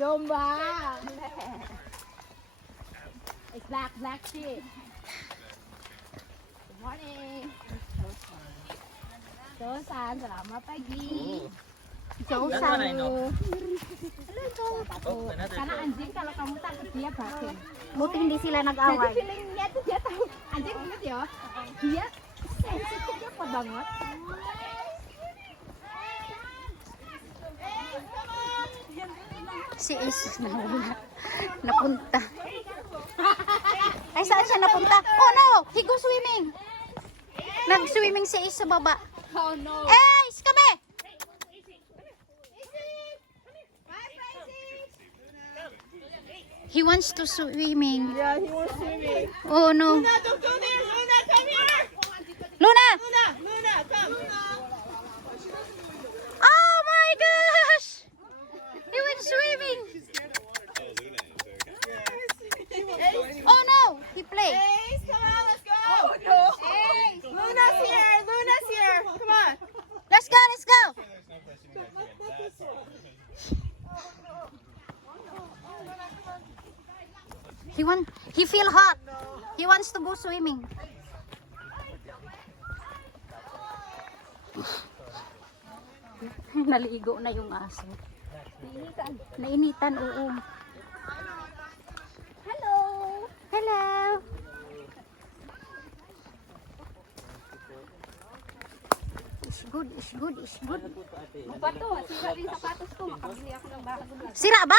Domba! It's black sheep. Good morning. Josan, selamat pagi. Josan. Halo, karena anjing kalau kamu takut dia bakal. Buti hindi sila nag-away. Jadi feelingnya tuh dia tahu anjing inget ya. Dia sensitifnya kuat banget. Si Is napunta. Ay, saan siya napunta? Oh no! He go swimming! Nag-swimming si Is sa baba. Oh no. Eh, Is, kami! He wants to swimming. Yeah, he was swimming. Oh no. Luna, don't go there. Luna, come here. Luna! Luna, come. Oh my gosh! He went swimming. Oh no! He played. Ace, come on, let's go. Oh no. Ace. Luna's here. Luna's here. Come on. Let's go, let's go! He feel hot. He wants to go swimming. Naligo na yung aso. Nainitan, oo. Hello. Hello. It's good, it's good, it's good. Bato, sira rin sapatos ko. Makabili ako ng bago. Sira ba?